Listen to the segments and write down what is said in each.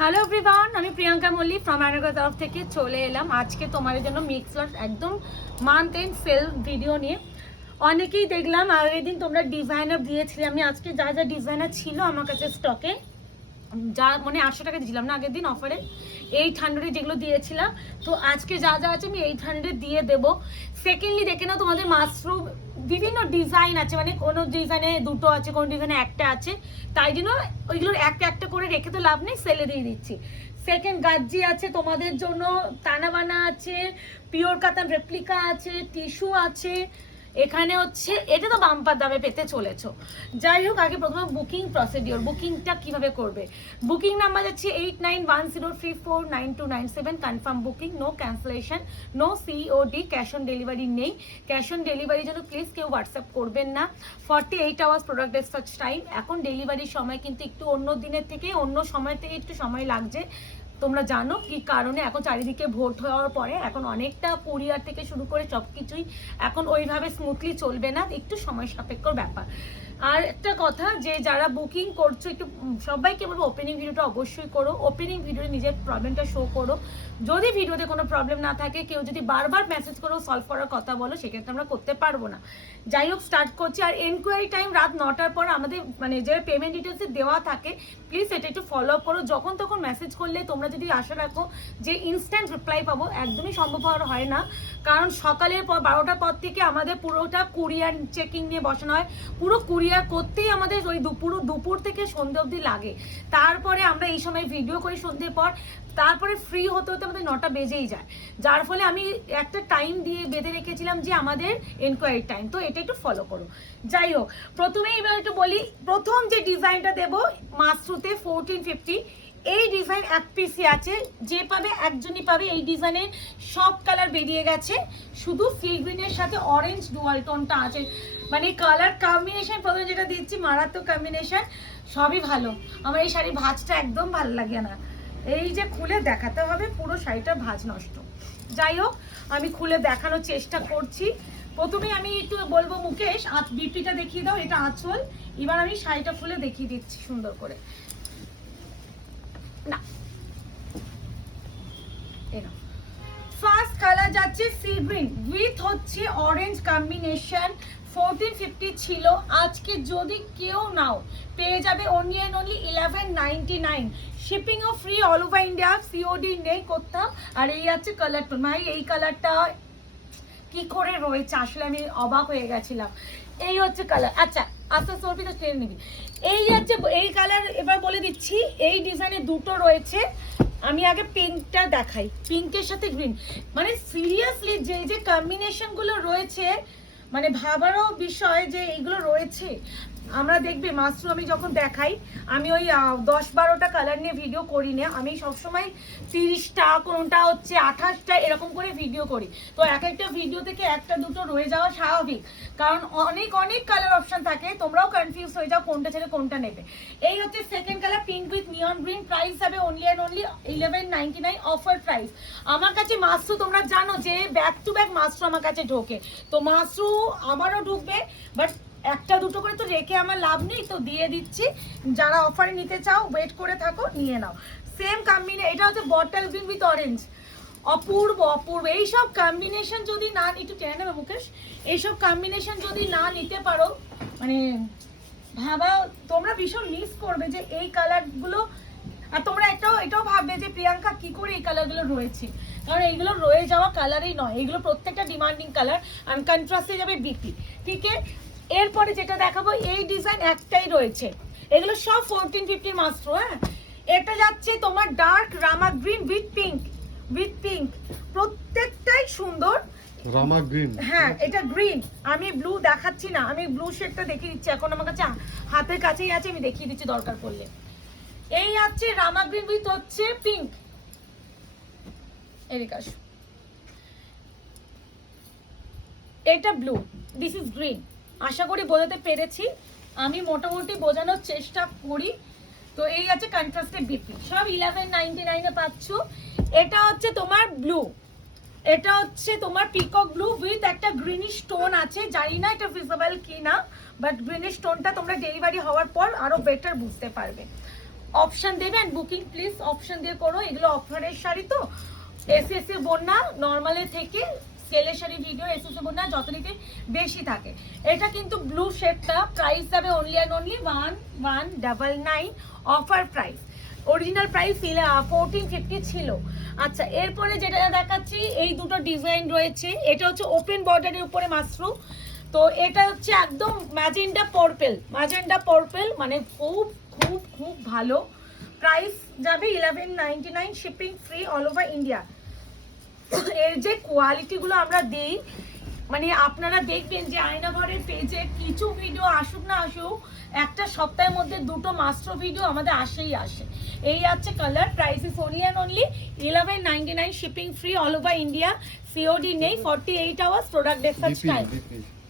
Hello everyone, আমি Priyanka Mallick from আয়নাগর তরফ থেকে চলে এলাম আজকে তোমাদের জন্য মিক্স লট একদম মান্থ এন্ড সেল ভিডিও নিয়ে। অনেকেই দেখলাম আগের দিন তোমরা ডিজাইনার দিয়েছিলে, আমি আজকে যা যা ডিজাইনার ছিল আমার কাছে স্টকে, যা মানে 800 টাকা দিয়েছিলাম না আগের দিন অফারে, 800 যেগুলো দিয়েছিলাম, তো আজকে যা যা আছে আমি 800 দিয়ে দেবো। সেকেন্ডলি দেখে নাও তোমাদের মাশরুম বিভিন্ন ডিজাইন আছে, মানে কোনো ডিজাইনে দুটো আছে, কোনো ডিজাইনে একটা আছে, তাই জন্য ওইগুলোর একটা একটা করে রেখে তো লাভ নেই, সেলে দিয়ে দিচ্ছি। সেকেন্ড গাজ্জি আছে তোমাদের জন্য, তানাবানা আছে, পিওর কাতান রেপ্লিকা আছে, টিস্যু আছে, এখানে হচ্ছে এটা তো বাম্পার দামে পেতে চলেছো। যাই হোক, আগে প্রথমে বুকিং প্রসিডিওর, বুকিংটা কিভাবে করবে। বুকিং নাম্বার যাচ্ছে 8910349297, confirm booking, no cancellation, no COD, cash on delivery নেই। ক্যাশ অন ডেলিভারির জন্য প্লিজ কেউ হোয়াটসঅ্যাপ করবেন না। 48 আওয়ার্স প্রোডাক্ট ডিসপ্যাচ টাইম। এখন ডেলিভারির সময় কিন্তু একটু অন্য দিনের থেকে অন্য সময় থেকে একটু সময় লাগছে, তোমরা জানো কি কারণে। এখন চারিদিকে ভোট হওয়ার পরে এখন অনেকটা কুরিয়ার থেকে শুরু করে সব কিছুই এখন ওইভাবে স্মুথলি চলবে না, একটু সময় সাপেক্ষ ব্যাপার। আর একটা কথা, যে যারা বুকিং করছো একটু সবাইকে বলবো ওপেনিং ভিডিওটা অবশ্যই করো, ওপেনিং ভিডিওতে নিজের প্রবলেমটা শো করো। যদি ভিডিওতে কোনো প্রবলেম না থাকে, কেউ যদি বারবার মেসেজ করো সলভ করার কথা বলো, সেক্ষেত্রে আমরা করতে পারবো না। যাই হোক, স্টার্ট করছি। আর এনকোয়ারি টাইম রাত 9টার পর আমাদের মানে যে পেমেন্ট ডিটেলসে দেওয়া থাকে, প্লিজ এটা একটু ফলো আপ করো। যখন তখন মেসেজ করলে তোমরা যদি আশা রাখো যে ইনস্ট্যান্ট রিপ্লাই পাবো, একদমই সম্ভব হয় না। কারণ সকালের পর 12টার পর থেকে আমাদের পুরোটা কুরিয়ার চেকিং নিয়ে বসানো হয়, পুরো কুরিয়ার করতেই আমাদের ওই দুপুর থেকে সন্ধ্যে অবধি লাগে। তারপরে আমরা এই সময় ভিডিও করি সন্ধ্যের পর, তারপরে ফ্রি হতে হতে আমাদের 9টা বেজেই যায়, যার ফলে আমি একটা টাইম দিয়ে বেঁধে রেখেছিলাম যে আমাদের এনকোয়ারি টাইম, তো এটা একটু ফলো করো। যাই হোক, প্রথমে এবার একটু বলি, প্রথম যে ডিজাইনটা দেবো মাশরুতে 1450, এই ডিজাইন এক পিসি আছে, যে পাবে একজনই পাবে। এই ডিজাইনের সব কালার বেরিয়ে গেছে, শুধু সি গ্রিনের সাথে অরেঞ্জ ডুয়াল টোনটা আছে, মানে কালার কম্বিনেশন প্রথমে যেটা দিচ্ছি মারাত্মক কম্বিনেশন, সবই ভালো। আমার এই শাড়ির ভাঁজটা একদম ভালো লাগে না, এই যে খুলে দেখাতে হবে পুরো শাড়িটা ভাঁজ নষ্ট। যাই হোক, আমি খুলে দেখানোর চেষ্টা করছি। প্রথমে আমি একটু বলবো মুকেশ বিপিটা দেখিয়ে দাও, এটা আঁচল। এবার আমি শাড়িটা খুলে দেখিয়ে দিচ্ছি সুন্দর করে। না, ফার্স্ট কালার যাচ্ছে সি গ্রিন উইথ হচ্ছে অরেঞ্জ কম্বিনেশন। 1450 ছিল, আজকে যদি কেউ নাও পেয়ে যাবে অনলি অ্যান্ড অনলি 1199। শিপিংও free all over India, COD নেই কোথাও। আর এই আছে কালারটা, ভাই এই কালারটা কি করে রয়েছে, আসলে আমি অবাক হয়ে গেছিলাম। এই হচ্ছে কালার। আচ্ছা আস্তে আস্তে ওর ভিতরে ট্রেন নিবি। এই হচ্ছে এই কালার, এবার বলে দিচ্ছি এই ডিজাইনে দুটো রয়েছে। আমি আগে পিঙ্কটা দেখাই, পিঙ্কের সাথে গ্রিন, মানে সিরিয়াসলি যে যে কম্বিনেশনগুলো রয়েছে, মানে ভাবারও বিষয় যে এইগুলো রয়েছে। আমরা দেখবে মাশরুম আমি যখন দেখাই, আমি ওই 10-12টা কালার নিয়ে ভিডিও করি না, আমি সবসময় 30টা, কোনটা হচ্ছে 28টা এরকম করে ভিডিও করি। তো এক একটা ভিডিও থেকে একটা দুটো রয়ে যাওয়া স্বাভাবিক, কারণ অনেক অনেক কালার অপশন থাকে, তোমরাও কনফিউজ হয়ে যাও কোনটা ছেড়ে কোনটা নেবে। এই হচ্ছে second colour pink with neon green, price হবে only and only 1199 offer price. আমার কাছে মাশরু তোমরা জানো যে ব্যাক টু ব্যাক মাশরু আমার কাছে ঢোকে, তো মাশরু আমারও ঢুকবে, বাট একটা দুটো করে তো রেখে আমার লাভ নেই, তো দিয়ে দিচ্ছি। যারা অফারে নিতে চাও ওয়েট করে থাকো, নিয়ে নাও। সেম কম্বিনেশন, এটা হচ্ছে বটল গ্রিন উইথ অরেঞ্জ, অপূর্ব অপূর্ব। এইসব কম্বিনেশন যদি না, একটু টেনে নেবে মুকেশ, এইসব কম্বিনেশন যদি না নিতে পারো, মানে ভাবা তোমরা ভীষণ মিস করবে যে এই কালারগুলো। আর তোমরা এটাও ভাববে যে প্রিয়াঙ্কা কি করে এই কালারগুলো রয়েছে, কারণ এইগুলো রয়ে যাওয়া কালারই নয়, এইগুলো প্রত্যেকটা ডিমান্ডিং কালার। আর কন্ট্রাস্টে যাবে বিপি, ঠিক আছে। এরপরে যেটা দেখাবো, এই ডিজাইন একটাই রয়েছে, এগুলো সব 1450 মাত্র। হ্যাঁ, এটা যাচ্ছে তোমার dark Rama green with pink, প্রত্যেকটাই সুন্দর। রামা গ্রিন, হ্যাঁ এটা গ্রিন, আমি ব্লু দেখাচ্ছি না, আমি ব্লু শেডটা দেখিয়ে দিচ্ছি, এখন আমার কাছে হাতের কাছেই আছে, আমি দেখিয়ে দিচ্ছি দরকার পড়লে। এই আছে রামা গ্রিন উইথ হচ্ছে পিঙ্ক, এদিকে আসো, এটা ব্লু, দিস ইজ গ্রিন। আশা করি বোঝাতে পেরেছি, আমি মোটামুটি বোঝানোর চেষ্টা করি। তো এই আছে কন্ট্রাস্টে বিপি, সব 1199 এ পাচ্ছ। এটা হচ্ছে তোমার ব্লু, এটা হচ্ছে তোমার পিকক ব্লু উইথ একটা গ্রিনিশ টোন আছে, জানি না এটা ভিজিবল কি না, বাট গ্রিনিশ টোনটা তোমরা ডেলিভারি হওয়ার পর আরো বেটার বুঝতে পারবে। অপশন দেবেন বুকিং প্লিজ অপশন দিয়ে করো, এগুলো অফারের শাড়ি তো, এসএসসি বন্যা নর্মালের থেকে সেলের শাড়ি ভিডিও এসএসসি বন্যা যত নিতে বেশি থাকে। এটা কিন্তু ব্লু শেডটা প্রাইস যাবে only and only 1199 offer price, original price 1450 ছিল। আচ্ছা এরপরে যেটা দেখাচ্ছি এই দুটো ডিজাইন রয়েছে, এটা হচ্ছে ওপেন বর্ডারের উপরে মাশরুম, তো এটা হচ্ছে একদম ম্যাজেন্ডা পার্পল, মানে খুব খুব খুব ভালো। প্রাইস যাবে 1199, shipping free all over India. এর যে কোয়ালিটিগুলো আমরা দিই, মানে আপনারা দেখবেন যে আয়নাঘরের পেজে কিছু ভিডিও আসুক না আসুক, একটা সপ্তাহের মধ্যে দুটো মাস্টার ভিডিও আমাদের আসেই আসে। এই আছে colour, price is only and only 1199, shipping free all over India, COD নেই, 48 আওয়ার্স প্রোডাক্ট ডিসপ্যাচ টাইম।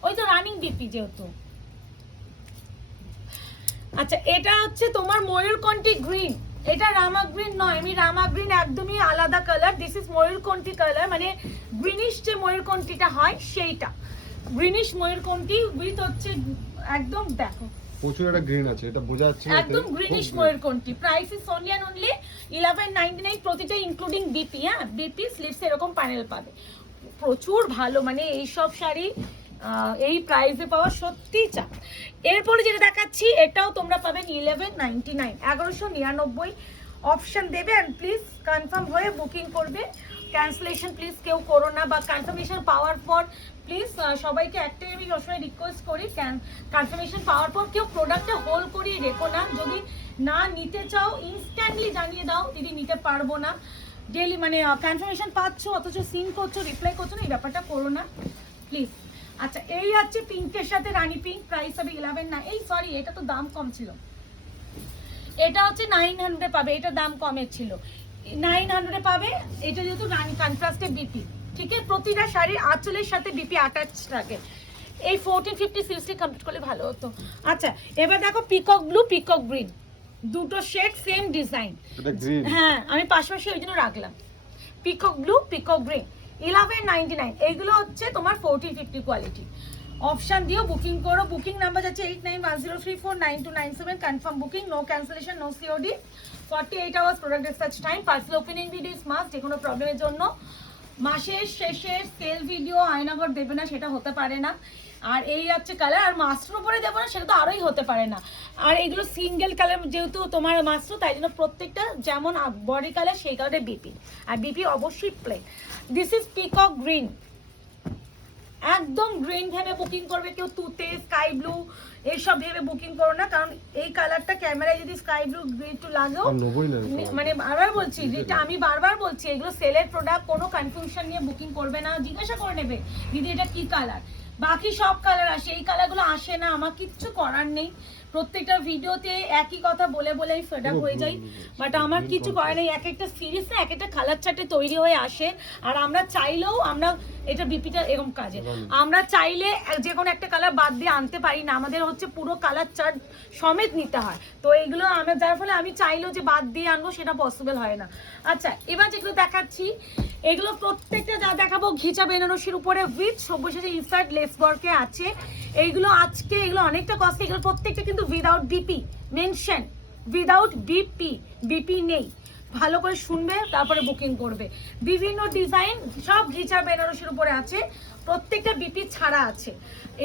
ওই তো রানিং বিপি যেহেতু। আচ্ছা এটা হচ্ছে তোমার ময়ূরকণ্ঠী গ্রিন, এটা রামা গ্রিন নয়, আমি রামা গ্রিন একদমই আলাদা কালার, দিস ইজ ময়ূরকণ্ঠী কালার, মানে গ্রিনিশ যে ময়ূরকণ্ঠীটা হয় সেইটা, গ্রিনিশ ময়ূরকণ্ঠী উইথ হচ্ছে একদম দেখো প্রচুর একটা গ্রিন আছে, এটা বোঝা যাচ্ছে একদম গ্রিনিশ ময়ূরকণ্ঠী। Price is only and only 1199, প্রতিটা ইনক্লুডিং বিপি। হ্যাঁ বিপি স্লিভস এরকম প্যানেল পাবে, প্রচুর ভালো, মানে এইসব শাড়ি এই প্রাইসে পাওয়া সত্যি চাপ। এরপরে যেটা দেখাচ্ছি এটাও তোমরা পাবেন 1199, 1199। অপশন দেবেন প্লিজ, কনফার্ম হয়ে বুকিং করবে, ক্যান্সেলেশন প্লিজ কেউ করো না, বা কনফার্মেশন পাওয়ার পর প্লিজ সবাইকে একটাই আমি সবসময় রিকোয়েস্ট করি, কনফার্মেশন পাওয়ার পর কেউ প্রোডাক্টটা হোল্ড করিয়ে রেখো না, যদি না নিতে চাও ইনস্ট্যান্টলি জানিয়ে দাও দিদি নিতে পারবো না, ডেলি মানে কনফার্মেশন পাচ্ছ অথচ সিন করছো রিপ্লাই করছো না, এই ব্যাপারটা করো না প্লিজ। আচ্ছা এই আছে পিঙ্কের সাথে রানী পিঙ্ক, প্রাইস হবে 11 না, এই সরি এটা তো দাম কম ছিল, এটা হচ্ছে 900 পাবে, এটা দাম কমের ছিল 900 পাবে, এটা যেহেতু রানী কন্ট্রাস্টে বিপি, ঠিক আছে, প্রতিটা শাড়ির আঁচলের সাথে বিপি অ্যাটাচ থাকে। এই 1450 সিরিজটি কমপ্লিট করলে ভালো হতো। আচ্ছা এবার দেখো পিকক ব্লু পিকক গ্রিন, দুটো শেড সেম ডিজাইন, হ্যাঁ আমি পাশাপাশি ওই জন্য রাখলাম, পিকক ব্লু পিকক গ্রিন 1199, এইগুলো হচ্ছে তোমার 1450 কোয়ালিটি। অপশন দিও বুকিং করো, বুকিং নাম্বার যাচ্ছে 8910349297, confirm booking, no cancellation no COD, 48 hours product dispatch time, parcel opening video is must, যে কোনো প্রবলেমের জন্য মাসের শেষে সেল ভিডিও আয়নাঘর দেবে না সেটা হতে পারে না। আর এই হচ্ছে কালার, আর মাস্টার উপরে দেবো না সেটা তো আরোই হতে পারে না। আর এগুলো সিঙ্গেল কালার যেহেতু তোমার মাস্টার, তাই জন্য প্রত্যেকটা যেমন বডি কালার সেই কালারে বিপি, আর বিপি অবশ্যই plain. This is peacock green, একদম গ্রিন ভেবে বুকিং করবে কেউ, তুতে স্কাই ব্লু এইসব ভেবে বুকিং করো না, কারণ এই কালারটা ক্যামেরায় যদি স্কাই ব্লু গ্রিন একটু লাগেও, মানে বারবার বলছি যেটা আমি বারবার বলছি, এগুলো সেলের প্রোডাক্ট, কোনো কনফিউশন নিয়ে বুকিং করবে না, জিজ্ঞাসা করে নেবে দিদি এটা কি কালার, বাকি সব কালার আসে, এই কালারগুলো আসে না, আমার কিচ্ছু করার নেই, প্রত্যেকটা ভিডিওতে একই কথা বলে বলেই ফেড আপ হয়ে যাই, বাট আমার কিছু করার নেই, এক একটা সিরিজ না এক একটা কালার চার্টে তৈরি হয়ে আসে, আর আমরা চাইলেও আমরা এটা বিপিটা এরকম কাজে আমরা চাইলে যে কোনো একটা কালার বাদ দিয়ে আনতে পারি না, আমাদের হচ্ছে পুরো কালার চার্ট সমেত নিতে হয়, তো এইগুলো আমরা যার ফলে আমি চাইলেও যে বাদ দিয়ে আনবো সেটা পসিবল হয় না। আচ্ছা এবার যেগুলো দেখাচ্ছি এগুলো প্রত্যেকটা যা দেখাবো ঘিচা বেনারসির উপরে উইথ সব্যসাচী ইনসার্ট লেস ওয়ার্কে আছে, এইগুলো আজকে এগুলো অনেকটা কস্টলি, এগুলো প্রত্যেকটা কিন্তু without BP mention, without BP, BP নেই, ভালো করে শুনবে তারপরে বুকিং করবে, বিভিন্ন ডিজাইন সব ঘিচা বেনারসির উপরে আছে, প্রত্যেকটা বিপি ছাড়া আছে।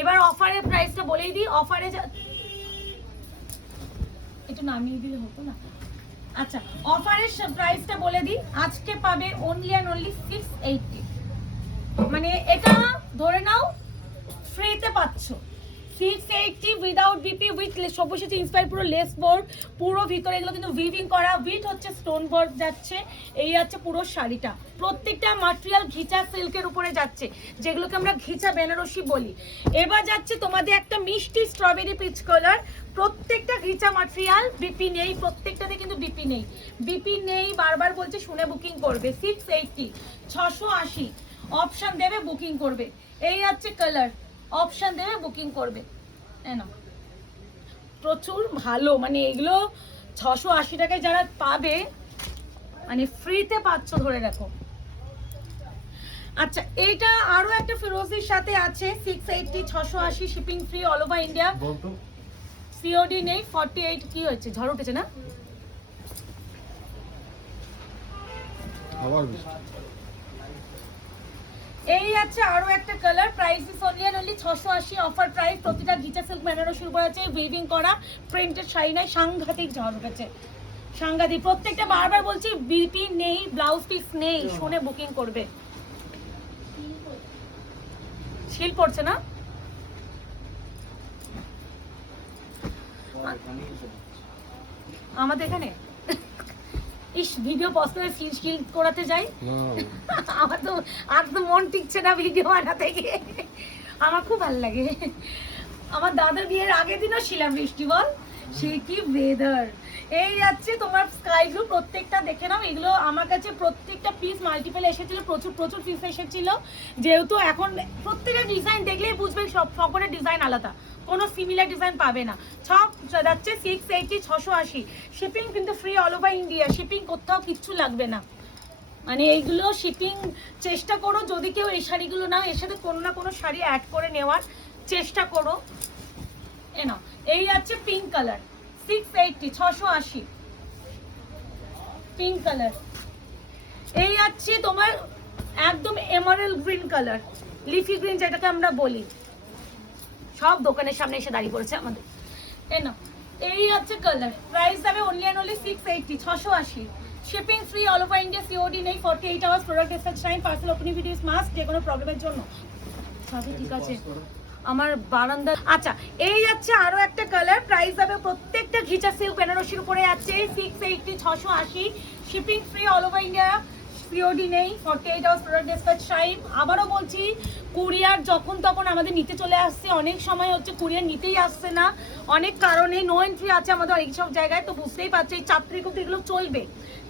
এবার অফারের প্রাইসটা বলেই দিই, অফারে একটু নামিয়ে দিলে হতো না। আচ্ছা অফারের প্রাইসটা বলে দিই, আজকে পাবে অনলি অ্যান্ড অনলি 680, মানে এটা ধরে নাও ফ্রিতে পাচ্ছ 680 without BP with Sabyasachi inspire পুরো লেস বোর্ড, পুরো ভিতরে এগুলো কিন্তু উইভিং করা, উইথ হচ্ছে স্টোন ওয়ার্ক যাচ্ছে, এই আছে পুরো শাড়িটা, প্রত্যেকটা ম্যাটেরিয়াল ঘিচা সিল্কের উপরে যাচ্ছে, যেগুলোকে আমরা ঘিচা বেনারসি বলি। এবার যাচ্ছে তোমাদের একটা মিষ্টি স্ট্রবেরি পিচ কালার, প্রত্যেকটা ঘিচা ম্যাটেরিয়াল, বিপি নেই, প্রত্যেকটাতে কিন্তু বিপি নেই, বিপি নেই বারবার বলছে, শুনে বুকিং করবে, 680 680, অপশন দেবে বুকিং করবে, এই আছে কালার, অপশন দেবে বুকিং করবে, না প্রচুর ভালো, মানে এগুলো 680 টাকায় যারা পাবে মানে ফ্রিতে পাচ্ছ ধরে রাখো। আচ্ছা এইটা আরো একটা ফিরোজির সাথে আছে 680 680, shipping free all over India, COD নেই, 48 কি হয়েছে ঝড় উঠেছে না আবার বৃষ্টি। এই আছে আরো একটা colour, price is only 680 offer price. প্রতিটা গিচা সিল্ক বেনারসির উপর আছে উইভিং করা প্রিন্টেড শাড়ি নাই, সাংঘাতিক ঝড় উঠেছে, সাংঘাতিক। প্রত্যেকটা বারবার বলছি বিপি নেই, ব্লাউজ পিস নেই, শুনে বুকিং করবে। শিল পড়ছে না? আমাদের এখানে ইস ভিডিও পস্ট করে শিল করাতে যাই, আমার তো আর তো মন টিকছে না ভিডিও বানাতে গিয়ে। আমার খুব ভালো লাগে। আমার দাদার বিয়ের আগের দিনও শিলাবৃষ্টি, বল সে কি ওয়েদার। এই যাচ্ছে তোমার স্কাই ব্লু, প্রত্যেকটা দেখে নাও। এগুলো আমার কাছে প্রত্যেকটা পিস মাল্টিপল এসেছিল, প্রচুর প্রচুর পিস এসেছিল। যেহেতু এখন প্রত্যেকটা ডিজাইন দেখলেই বুঝবে সব সকলের ডিজাইন আলাদা, কোনো সিমিলার ডিজাইন পাবে না। সব যাচ্ছে 680 680। শিপিং কিন্তু free all over India, shipping কোথাও কিচ্ছু লাগবে না। মানে এইগুলো শিপিং চেষ্টা করো, যদি কেউ এই শাড়িগুলো নাও এর সাথে কোনো না কোনো শাড়ি অ্যাড করে নেওয়ার চেষ্টা করো। এ নাও, এই আছে পিঙ্ক কালার 680 680 পিঙ্ক কালার। এই আছে তোমার একদম emerald green colour, leafy green যেটাকে আমরা বলি। সব দোকানের সামনে এসে দাঁড়িয়ে পড়েছে আমাদের। এই হচ্ছে কালার, প্রাইস যাবে only 680 680। Shipping free all over India, COD নেই, 48 hours product dispatch time, parcel opening video must যে কোনো প্রবলেমের জন্য। সবই ঠিক আছে আমার বারান্দা। আচ্ছা, এই যাচ্ছে আরো একটা কালার, প্রাইস যাবে প্রত্যেকটা ঘিচা সিল্ক বেনারসির উপরে আছে 680 680। Shipping free all over India, COD নেই, 48 আওয়ার্স প্রোডাক্ট ডিসপ্যাচ টাইম। আবারও বলছি কুরিয়ার যখন তখন আমাদের নিতে চলে আসছে, অনেক সময় হচ্ছে কুরিয়ার নিতেই আসছে না, অনেক কারণে নো এন্ট্রি আছে আমাদের অনেক সব জায়গায়। তো বুঝতেই পারছি এই চাপ ত্রিকুপ এগুলো চলবে,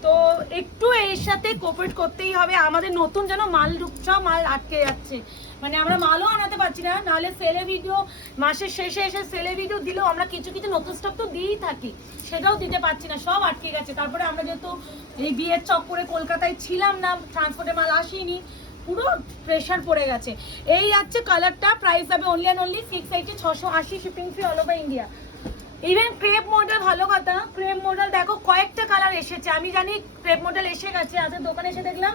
তো একটু এর সাথে কোঅপারেট করতেই হবে। আমাদের নতুন যেন মাল ঢুকছে, মাল আটকে যাচ্ছে, মানে আমরা মালও আনাতে পারছি না। নাহলে সেলে ভিডিও মাসের শেষে এসে সেলে ভিডিও দিলেও আমরা কিছু কিছু নতুন স্টক তো দিয়েই থাকি, সেটাও দিতে পারছি না, সব আটকে গেছে। তারপরে আমরা যেহেতু এই বিয়ের চক্করে কলকাতায় ছিলাম না, ট্রান্সপোর্টে মাল আসেনি, পুরো প্রেশার পড়ে গেছে। এই আছে কালারটা, প্রাইস যাবে only 680 680। Shipping free all over India. Even crepe model, ভালো কথা, ক্রেপ মডেল দেখো কয়েকটা কালার এসেছে। আমি জানি ক্রেপ মডেল এসে গেছে, আজকে দোকানে এসে দেখলাম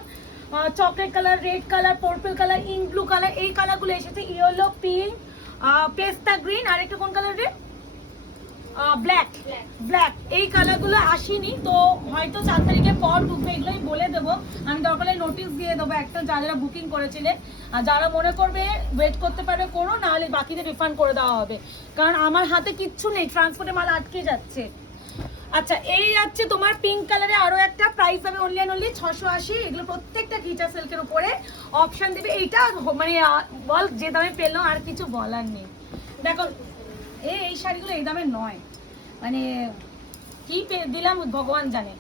chocolate colour, red colour, purple colour, ink blue colour, এই কালারগুলো এসেছে। ইয়েলো, পিঙ্ক, পেস্তা গ্রিন, আর একটা কোন কালার রে, ব্ল্যাক ব্ল্যাক, এই কালারগুলো আসেনি। তো হয়তো 4 তারিখের পর ঢুকবে, এগুলোই বলে দেবো আমি, দরকার নোটিশ দিয়ে দেবো একটা, যারা বুকিং করেছিলেন। আর যারা মনে করবে ওয়েট করতে পারবে করো, নাহলে বাকিদের রিফান্ড করে দেওয়া হবে, কারণ আমার হাতে কিচ্ছু নেই, ট্রান্সপোর্টে মাল আটকে যাচ্ছে। আচ্ছা, এই যাচ্ছে তোমার পিঙ্ক কালারে আরো একটা, প্রাইস হবে অনলি 680। এগুলো প্রত্যেকটা ঘিচা সিল্কের উপরে অপশন দিবে। এইটা মানে বল যে দামে পেলো আর কিছু বলার নেই। দেখো এই শাড়িগুলো এই দামে নয়, মানে কি দিলাম ভগবান জানে।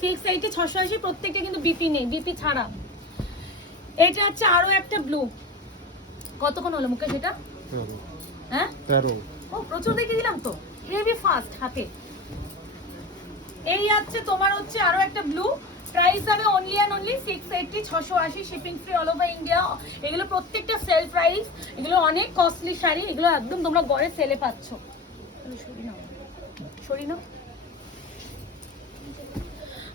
680 680 প্রত্যেকটা কিন্তু বিপি নেই, বিপি ছাড়া। এটা হচ্ছে আরো একটা ব্লু, কতক্ষণ হলো মুখে সেটা? হ্যাঁ 13। ও প্রচুর দেখে দিলাম তো, হেভি ফাস্ট হাতে। এই আছে তোমার হচ্ছে আরো একটা ব্লু, প্রাইস যাবে only 680 680। Shipping free all over India. এগুলো প্রত্যেকটা সেল প্রাইস, এগুলো অনেক কস্টলি শাড়ি, এগুলো একদম তোমরা গড়ে সেলে পাচ্ছ। সরি না।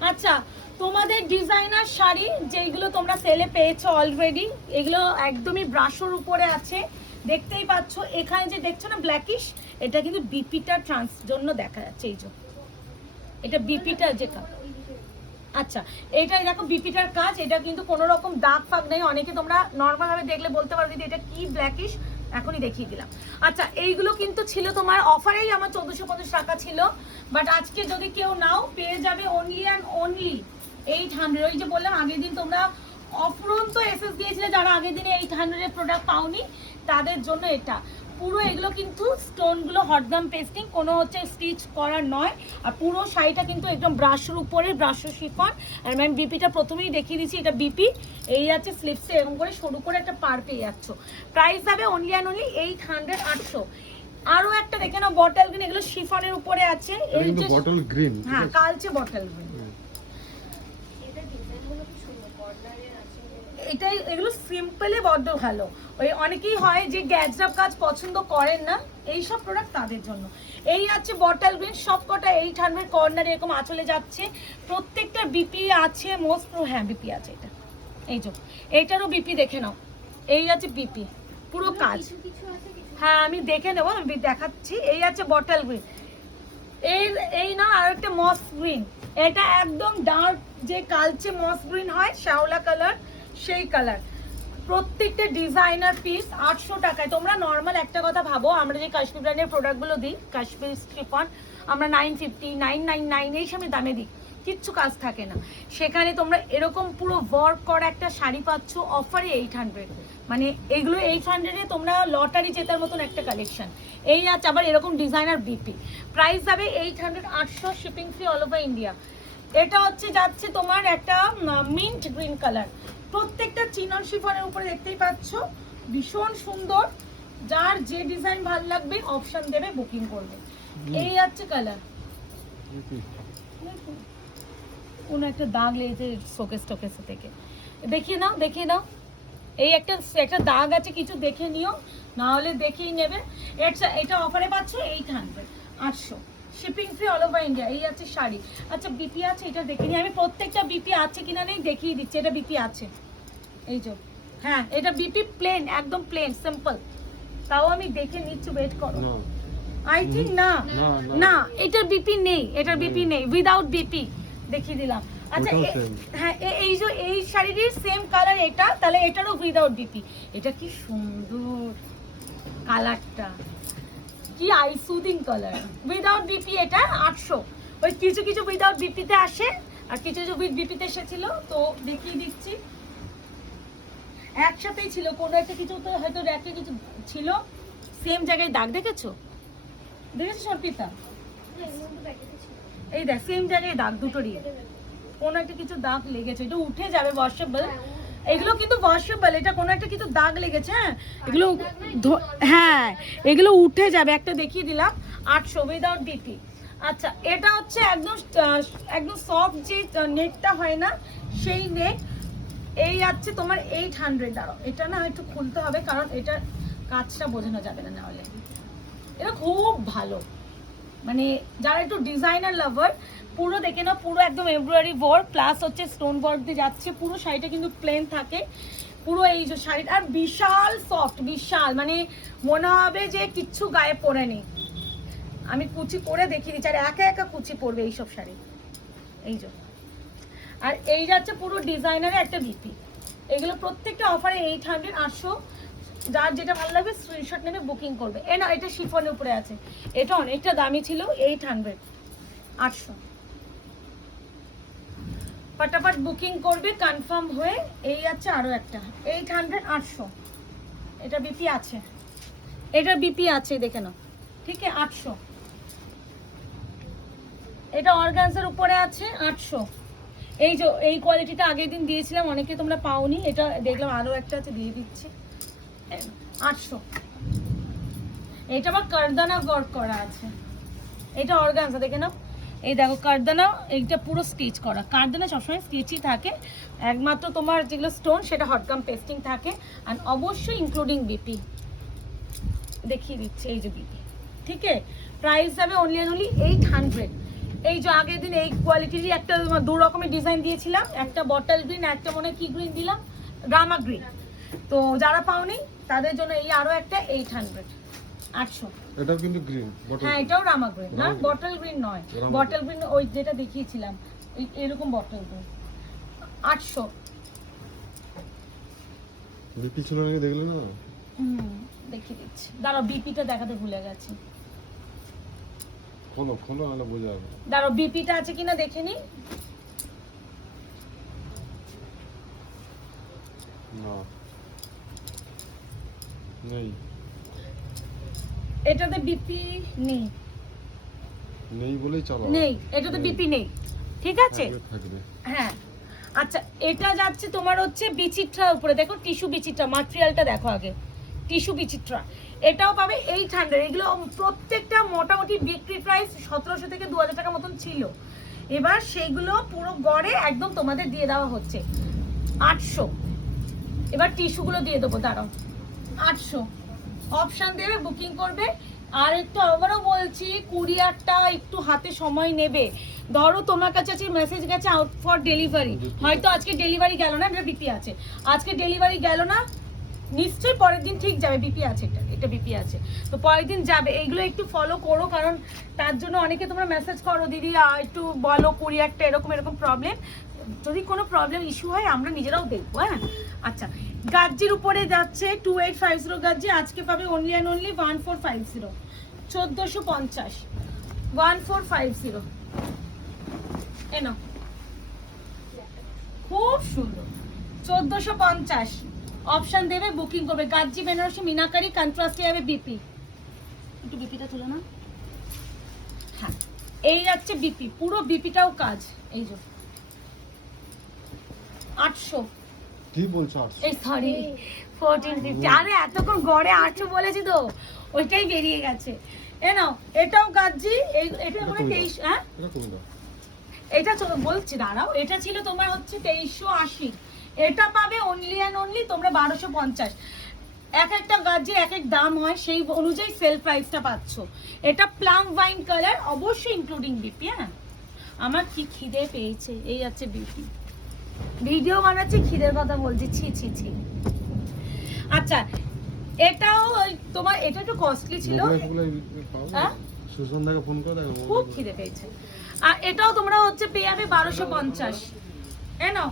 আচ্ছা, তোমাদের ডিজাইনার শাড়ি যেগুলো তোমরা সেলে পেয়েছো অলরেডি, এগুলো একদমই ব্রাশোর উপরে আছে, দেখতেই পাচ্ছ। এখানে যে দেখছো না ব্ল্যাকিশ, এটা কিন্তু বিপিটা ট্রান্স জন্য দেখা যাচ্ছে, এই যে এটা বিপিটা যেটা। আচ্ছা, এইটাই দেখো বিপিটার কাজ, এটা কিন্তু কোনো রকম দাগ ফাগ নেই। অনেকে তোমরা নর্মাল ভাবে দেখলে বলতে পারো দিদি এটা কি ব্ল্যাকিশ, এখনই দেখিয়ে দিলাম। আচ্ছা, এইগুলো কিন্তু ছিল তোমার অফারেই, আমার 1450 টাকা ছিল, বাট আজকে যদি কেউ নাও পেয়ে যাবে অনলি 800। ওই যে বললাম আগের দিন তোমরা অফুরন্ত এসএস দিয়েছিলে, যারা আগের দিনে 800 এর প্রোডাক্ট পাওনি তাদের জন্য এটা। পুরো এগুলো কিন্তু স্টোনগুলো হটগাম পেস্টিং, কোনো হচ্ছে স্টিচ করা নয়। আর পুরো শাড়িটা কিন্তু একদম ব্রাশের উপরে, ব্রাশের শিফন। আর ম্যাম বিপিটা প্রথমেই দেখিয়ে দিচ্ছি, এটা বিপি। এই আছে স্লিপসে এরকম করে সরু করে একটা পার পেয়ে যাচ্ছ। প্রাইস হবে অনলি 800 800। আরো একটা দেখে নাও বটল গ্রিন, এগুলো শিফনের উপরে আছে। এই যে বটল গ্রিন, হ্যাঁ কালচে বটল গ্রিন। এটাই, এগুলো সিম্পলে বড্ড ভালো। ওই অনেকেই হয় যে গ্যাজরাপ কাজ পছন্দ করেন না, এই সব প্রোডাক্ট তাদের জন্য। এই আছে বটল গ্রিন, সব কটা 800 কর্নার এরকম আঁচলে যাচ্ছে। প্রত্যেকটা বিপি আছে মোস্ট, হ্যাঁ বিপি আছে এটা। এই যে এইটারও বিপি দেখে নাও, এই আছে বিপি পুরো কাজ। হ্যাঁ আমি দেখে নেবো, আমি দেখাচ্ছি। এই আছে বটল গ্রিন, এই না আর একটা মস গ্রিন, এটা একদম ডার্ক যে কালচে মস গ্রিন হয় শ্যাওলা কালার, সেই কালার। প্রত্যেকটা ডিজাইনার পিস 800 টাকায়। তোমরা নর্মাল একটা কথা ভাবো, আমরা যে কাশ্মীর ব্র্যান্ডের প্রোডাক্টগুলো দিই, কাশ্মীর স্ট্রিফন, আমরা 950, 999 এই সময় দামে দিই, কিচ্ছু কাজ থাকে না। সেখানে তোমরা এরকম পুরো ওয়ার্ক করা একটা শাড়ি পাচ্ছ অফারে 800। মানে এগুলো 800-এ তোমরা লটারি জেতার মতন একটা কালেকশন। এই আছে আবার এরকম ডিজাইনার বিপি, প্রাইস যাবে 800, 800 shipping free all over India. এটা হচ্ছে যাচ্ছে তোমার একটা মিন্ট গ্রিন কালার, প্রত্যেকটা চিনন শিফনের উপরে দেখতেই পাচ্ছ, ভীষণ সুন্দর। যার যে ডিজাইন ভালো লাগবে অপশন দেবে, বুকিং করবে। এই আছে কালার, কোন একটা দাগ লেগেছে শোকেস টোকেস থেকে, দেখিয়ে নাও দেখিয়ে নাও। এই একটা দাগ আছে, কিছু দেখে নিও, না হলে দেখেই নেবে। এটা অফারে পাচ্ছ 800, 800 shipping free all over India. এই আছে শাড়ি। আচ্ছা বিপি আছে, এটা দেখে নিই আমি, প্রত্যেকটা বিপি আছে কিনা নেই দেখিয়ে দিচ্ছি। এটা বিপি আছে, এই যে, হ্যাঁ এটা বিপি প্লেন, একদম প্লেন সিম্পল। তাও আমি দেখে নিচ্ছি, ওয়েট করো। আই থিঙ্ক না না এটার বিপি নেই, এটার বিপি নেই, উইদাউট বিপি দেখিয়ে দিলাম। আচ্ছা হ্যাঁ এই যে এই শাড়িটির সেম কালার এটা, তাহলে এটারও উইদাউট বিপি। এটা কি সুন্দর কালারটা, কি I soothing colour, without BP এটা 800। ওই কিছু কিছু উইদাউট বিপিতে আসে আর কিছু কিছু উইথ বিপিতে এসেছিল, তো দেখিয়ে দিচ্ছি। একসাথেই ছিল, কোনো একটা কিছু তো হয়তো র্যাকে কিছু ছিল, সেম জায়গায় দাগ দেখেছো, দেখেছো সর্পিতা? এই দেখ সেম জায়গায় দাগ দুটোরই, কোনো একটা কিছু দাগ লেগেছে, এটা উঠে যাবে ওয়াশেবল। এগুলো কিন্তু ওয়াশেবল, এটা কোনো একটা কিছু দাগ লেগেছে, হ্যাঁ এগুলো হ্যাঁ এগুলো উঠে যাবে। একটা দেখিয়ে দিলাম 800 উইদাউট বিপি। আচ্ছা এটা হচ্ছে একদম একদম সফট যে নেকটা হয় না, সেই নেক। এই আছে তোমার 800। দাঁড়াও এটা না একটু খুলতে হবে, কারণ এটার কাজটা বোঝানো যাবে না, নাহলে। এটা খুব ভালো, মানে যারা একটু ডিজাইনার লাভার, পুরো দেখে নাও, পুরো একদম এমব্রয়ডারি ওয়ার্ক প্লাস হচ্ছে স্টোন ওয়ার্ক দিয়ে যাচ্ছে। পুরো শাড়িটা কিন্তু প্লেন থাকে পুরো, এই যে শাড়িটা, আর বিশাল সফট, বিশাল, মানে মনে হবে যে কিচ্ছু গায়ে পরে নেই। আমি কুচি করে দেখিয়ে দিচ্ছি, আর একা একা কুচি পরবে এইসব শাড়ি। এই যে, আর এই যাচ্ছে পুরো ডিজাইনারের একটা বিপি। এগুলো প্রত্যেকটা অফারে 800, 800। যার যেটা ভালো লাগবে স্ক্রিনশট নেবে, বুকিং করবে। না এটা শিফনের উপরে আছে, এটা অনেকটা দামি ছিল, 800, 800। ফটাফট বুকিং করবে কনফার্ম হয়ে। এই আছে আরো একটা 800, 800। এটা বিপি আছে, এটা বিপি আছে দেখে নাও, ঠিক আছে 800। এটা অর্গানজার উপরে আছে 800। এই যে এই কোয়ালিটিটা আগের দিন দিয়েছিলাম, অনেকে তোমরা পাওনি, এটা দেখলাম আরো একটা আছে, দিয়ে দিচ্ছি 800। এটা আবার কারদানা ওয়ার্ক করা আছে, এটা অর্গানজা দেখে নাও। এই দেখো কারদানা, এইটা পুরো স্টিচ করা। কারদানা সবসময় স্টিচই থাকে, একমাত্র তোমার যেগুলো স্টোন সেটা হটগাম পেস্টিং থাকে, আর অবশ্যই ইনক্লুডিং বিপি দেখিয়ে দিচ্ছে। এই যে বিপি, ঠিক আছে। প্রাইস যাবে অনলি অ্যান্ড অনলি 800। এই যে আগের দিন এই কোয়ালিটিরই একটা দু রকমের ডিজাইন দিয়েছিলাম, একটা বটল গ্রিন, একটা মনে কি গ্রিন দিলাম, রামা গ্রিন। তো যারা পাওনি তাদের জন্য এই আরো একটা 800, 800। এটাও কিন্তু গ্রিন, হ্যাঁ এটাও রামা গ্রিন, না বটল গ্রিন নয়, বটল গ্রিন ওই যেটা দেখিয়েছিলাম এরকম বটল গ্রিন, 800। বিপি ছিল নাকি দেখলে না? দেখিয়ে দিচ্ছি, দাঁড়াও বিপিটা দেখাতে ভুলে গেছি। খোলো খোলো, নাহলে বোঝা যাবে। দাঁড়াও বিপিটা আছে কিনা দেখে নি। না নেই, এটাতে বিপি নেই, নেই বলেই চলো, নেই এটাতে বিপি নেই, ঠিক আছে। হ্যাঁ আচ্ছা এটা যাচ্ছে তোমার হচ্ছে বিচিত্রার উপরে, দেখো টিস্যু বিচিত্রা, ম্যাটেরিয়ালটা দেখো আগে, টিস্যু বিচিত্রা। এটাও পাবে 800। এগুলো প্রত্যেকটা মোটামুটি বিক্রি প্রাইস 1700 থেকে 2000 টাকা মতন ছিল, এবার সেইগুলো পুরো গড়ে একদম তোমাদের দিয়ে দেওয়া হচ্ছে 800। এবার টিস্যুগুলো দিয়ে দেবো, দাঁড়াও। 800 অপশন দেবে, বুকিং করবে। আর একটু আবারও বলছি, কুরিয়ারটা একটু হাতে সময় নেবে। ধরো তোমার কাছে আছে মেসেজ গেছে আউট ফর ডেলিভারি, হয়তো আজকে ডেলিভারি গেল না, এটা বিপি আছে, আজকে ডেলিভারি গেল না, নিশ্চয়ই পরের দিন ঠিক যাবে, বিপি আছে, এটা বিপি আছে, তো পরের দিন যাবে। এইগুলো একটু ফলো করো, কারণ তার জন্য অনেকে তোমরা মেসেজ করো দিদি একটু বলো কুরিয়ারটা এরকম এরকম প্রবলেম। যদি কোনো প্রবলেম ইস্যু হয় আমরা নিজেরাও দেখবো। হ্যাঁ আচ্ছা, গাজ্জির উপরে যাচ্ছে 2850 গাজ্জি, আজকে পাবে অনলি অ্যান্ড অনলি 1450, 1450, 1450। এনো খুব সুন্দর, 1450 অপশন দেবে, বুকিং করবে। গাজ্জি বেনারসি মিনাকারি কন্ট্রাস্টে যাবে বিপি, একটু বিপিটা তুলে না। হ্যাঁ এই যাচ্ছে বিপি, পুরো বিপিটাও কাজ। এই যে 800, কি বলছো 800? এই সরি 1450, আরে এতক্ষণ গড়ে 800 বলেছি তো, ওইটাই বেরিয়ে গেছে। এ নাও, এটাও গাজ্জি, এটা মানে 23। হ্যাঁ এটা কমে দাও। এটা চলো বলছি, দাঁড়াও। এটা ছিল তোমার হচ্ছে 2380, এটা পাবে অনলি অ্যান্ড অনলি তোমরা 1250। এক একটা গাজ্জির এক এক দাম হয়, সেই অনুযায়ী সেল প্রাইসটা পাচ্ছ। এটা প্লাম ওয়াইন কালার, অবশ্যই ইনক্লুডিং বিপি। হ্যাঁ আমার কি খিদে পেয়েছে, এই আছে বিপি, ভিডিও বানাচ্ছি খিদের কথা বলছি, ছি ছি ছি। আচ্ছা এটাও তোমার, এটা একটু কস্টলি ছিল। হ্যাঁ সুসন্ধাকে ফোন করে দেখো, খুব খিদে পেয়েছে। আর এটাও তোমরা হচ্ছে পেয়ে যাবে 1250। এ নাও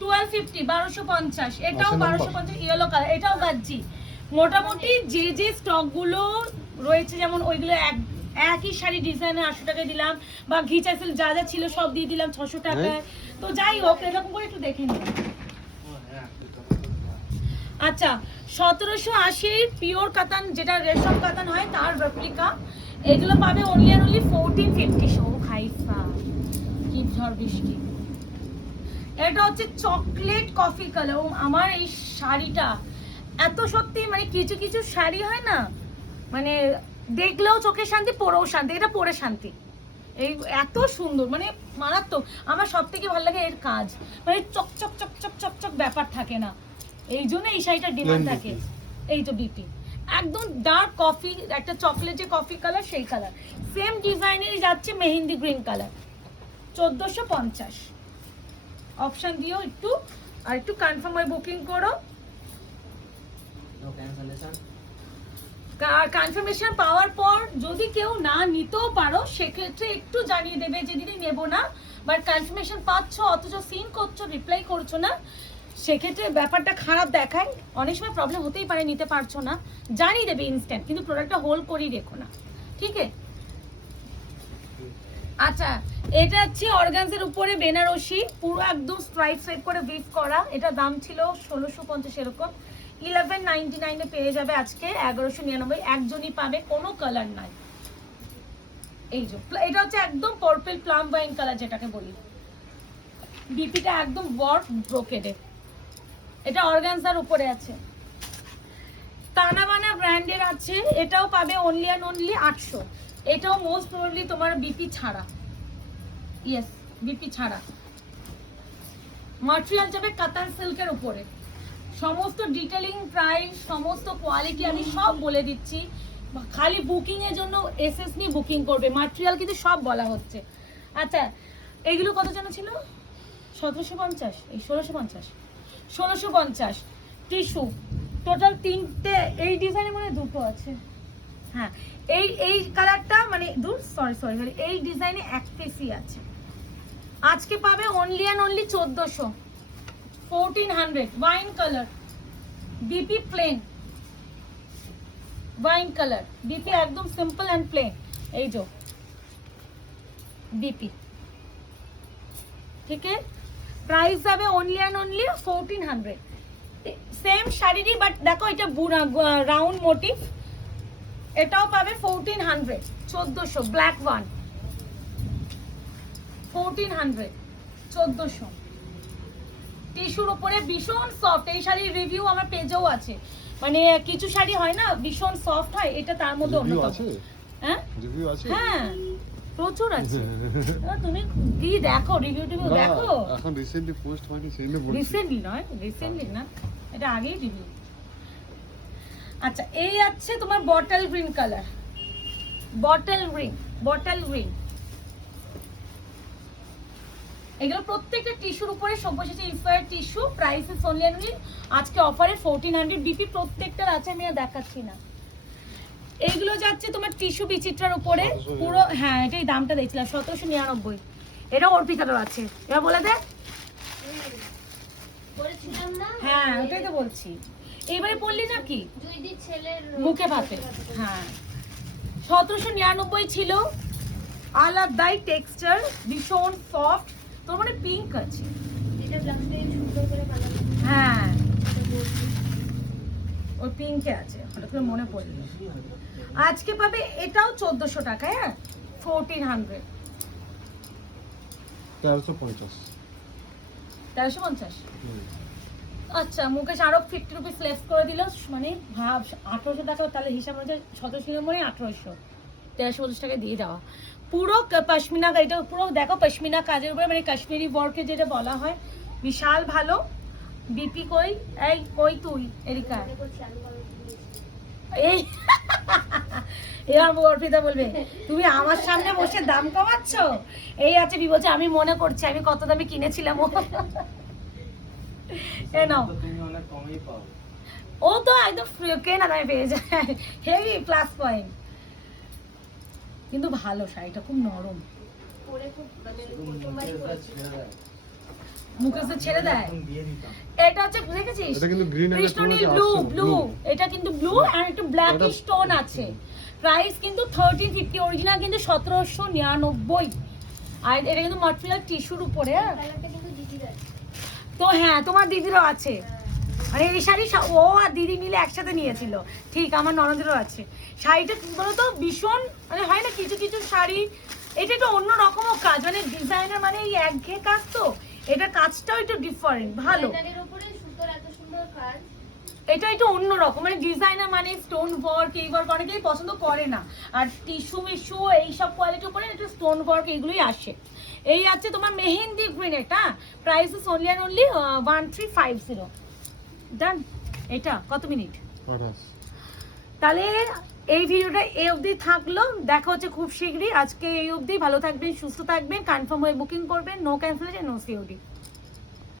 1250, 1250, এটাও 1250, ইয়েলো কালার, এটাও গাজ্জি। মোটামুটি যে যে স্টক গুলো রয়েছে, যেমন ওইগুলো একই শাড়ি ডিজাইনে 800 টাকায় দিলাম, বা ঘিচা সিল্ক যা যা ছিল সব দিয়ে দিলাম 600 টাকায়। তো যাই হোক, এরকম করে একটু দেখে নিন। আচ্ছা 1780 পিওর কাতান, যেটা রেশম কাতান হয় তার রেপ্লিকা, এগুলো পাবে অনলি অ্যান্ড অনলি 1450। শো খাইফা কি ঝড় বৃষ্টি। এটা হচ্ছে চকলেট কফি কালার। আমার এই শাড়িটা এত সত্যি, মানে কিছু কিছু শাড়ি হয় না, মানে দেখলেও চোখে শান্তি, পরেও শান্তি, এটা পরে শান্তি। এই এত সুন্দর, মানে মারাত্মক। আমার সব থেকে ভালো লাগে এর কাজ, মানে চকচক চকচক চকচক ব্যাপার থাকে না, এই জন্য এই শাড়িটা ডিমান্ড থাকে। এই তো বিপি, একদম ডার্ক কফি, একটা চকলেট যে কফি কালার সেই কালার, সেম ডিজাইনেরই যাচ্ছে মেহেন্দি গ্রিন কালার, 1450। অপশন দিও একটু, আর একটু কনফার্ম হয়ে বুকিং করো। কনফার্মেশন পাওয়ার পর যদি কেউ না নিতেও পারো, সেক্ষেত্রে একটু জানিয়ে দেবে যে দিদি নেব না, বাট কনফার্মেশন পাচ্ছ অথচ সিন করছো, রিপ্লাই করছো না, সেক্ষেত্রে ব্যাপারটা খারাপ দেখায়। অনেক সময় প্রবলেম হতেই পারে, নিতে পারছো না, জানিয়ে দেবে ইনস্ট্যান্ট, কিন্তু প্রোডাক্টটা হোল্ড করেই রেখো না, ঠিক আছে? আচ্ছা এটা হচ্ছে অর্গানজার উপরে বেনারসি, পুরো একদম স্ট্রাইপ সাইড করে উইভ করা। এটা দাম ছিল 1650 এরকম, 1199 এ পেয়ে যাবে আজকে 1199। একজনই পাবে, কোনো কালার নাই। এই যে এটা হচ্ছে একদম পার্পল প্লাম ওয়াইন কালার যেটাকে বলি, বিপিটা একদম ওয়ার্ক ব্রোকেডে। এটা অর্গানজার উপরে আছে, তানাবানা ব্র্যান্ডের আছে, এটাও পাবে অনলি অ্যান্ড অনলি 800। এটাও মোস্ট প্রবাবলি তোমার বিপি ছাড়া, ইয়েস বিপি ছাড়া। ম্যাটেরিয়াল যাবে কাতান সিল্কের উপরে, সমস্ত ডিটেলিং প্রাইস সমস্ত কোয়ালিটি আমি সব বলে দিচ্ছি, খালি বুকিং এর জন্য এসএস নিয়ে বুকিং করবে, ম্যাটেরিয়াল কিন্তু সব বলা হচ্ছে। আচ্ছা এগুলো কত জানা ছিল? 1750, এই 1650 টিস্যু টোটাল 3টে, এই ডিজাইনে মানে দুটো আছে। হ্যাঁ এই কালারটা মানে সরি এই ডিজাইনে এক পিসই আছে। আজকে পাবে only and only 1400, 1400 wine colour BP plain, wine colour BP একদম সিম্পল এন্ড প্লেন। এই যে বিপি, ঠিক আছে? প্রাইস যাবে অনলি অ্যান্ড অনলি 1400। সেম শাড়িরই, বাট দেখো এটা রাউন্ড মোটিভ, এটাও পাবে 1400, 1400 ব্ল্যাক ওয়ান, 1400, 1400 টিস্যুর উপরে ভীষণ সফট। এই শাড়ির রিভিউ আমার পেজেও আছে, মানে কিছু শাড়ি হয় না ভীষণ সফট হয়, এটা তার মধ্যে অন্যতম। হ্যাঁ রিভিউ আছে, হ্যাঁ প্রচুর আছে। তুমি কি দেখো, রিভিউ টিভিউ দেখো। এখন রিসেন্টলি পোস্ট হয়নি সেইলে বলছি। রিসেন্টলি নয়, রিসেন্টলি না, এটা আগেই রিভিউ। আচ্ছা, এই আছে তোমার bottle green colour, bottle green, bottle green. এগুলো প্রত্যেকটা টিস্যুর উপরে Sabyasachi inspired tissue, price is only আজকে অফারে 1400 বিপি প্রত্যেকটার আছে, আমি আর দেখাচ্ছি না। এইগুলো যাচ্ছে তোমার টিস্যু বিচিত্রার উপরে পুরো, হ্যাঁ এটাই দামটা দেখছিলাম 1799। এটা অর্পিতারও আছে, এবার বলে দে। হ্যাঁ ওটাই তো বলছি, এবারে বললি নাকি মুখে ভাতে। হ্যাঁ 1799 ছিল, আলাদাই টেক্সচার, ভীষণ সফট। তোর মানে পিঙ্ক আছে, হ্যাঁ ওই পিঙ্কে আছে, হঠাৎ করে মনে পড়লো। আজকে পাবে এটাও 1400 টাকায়, হ্যাঁ 1400, 1350। 1350। আচ্ছা মুকেশ আরো 50 রুপিস লেস করে দিল, মানে ভাব 1800 টাকা, তাহলে হিসাব অনুযায়ী 1799 1800, 1350 টাকা দিয়ে দেওয়া। পুরো পশমিনা, এটা পুরো দেখো পশমিনা কাজের উপরে, মানে কাশ্মীরি ওয়ার্কে যেটা বলা হয়, বিশাল ভালো। বিপি কই, এই কই তুই এরিকা, এই এবার অর্পিতা বলবে তুমি আমার সামনে বসে দাম কমাচ্ছ। এই আছে বিবলছে, আমি মনে করছি আমি কত দামে কিনেছিলাম। এ নাও, ও তো একদম কেনা দামে পেয়ে যায়, হেভি প্লাস পয়েন্ট। কিন্তু ভালো শাড়িটা, খুব নরম, মুখে ছেড়ে দেয়। এটা হচ্ছে দেখেছিস, এটা কিন্তু গ্রিন আর কৃষ্ণনীল ব্লু, ব্লু এটা কিন্তু ব্লু আর একটু ব্ল্যাক স্টোন আছে। প্রাইস কিন্তু 1350, অরিজিনাল কিন্তু 1799। আর এটা কিন্তু মাটরিয়াল টিস্যুর উপরে। তো হ্যাঁ তোমার দিদিরও আছে, মানে এই শাড়ি ও আর দিদি মিলে একসাথে নিয়েছিল, ঠিক আমার ননদেরও আছে। শাড়িটা কি বলতো ভীষণ, মানে হয় না কিছু কিছু শাড়ি, এটা একটু অন্য রকমও কাজ, মানে ডিজাইনার, মানে এই একঘেয়ে কাজ, তো এটা কাজটাও একটু ডিফারেন্ট, ভালো। এটা একটু অন্য রকম, মানে ডিজাইনার, মানে স্টোন ওয়ার্ক, এই ওয়ার্ক অনেকেই পছন্দ করে না, আর টিস্যু মিস্যু এইসব কোয়ালিটির উপরে একটু স্টোন ওয়ার্ক এগুলোই আসে। এই আছে তোমার মেহেন্দি গ্রিন, এটা price is only and only 1350। ডান। এটা কত মিনিট? 28। তাহলে এই ভিডিওটা এই অবধি থাকলো, দেখা হচ্ছে খুব শীঘ্রই। আজকে এই অবধি, ভালো থাকবেন, সুস্থ থাকবেন, কনফার্ম হয়ে বুকিং করবেন, নো ক্যান্সেলেশন, নো সিওডি।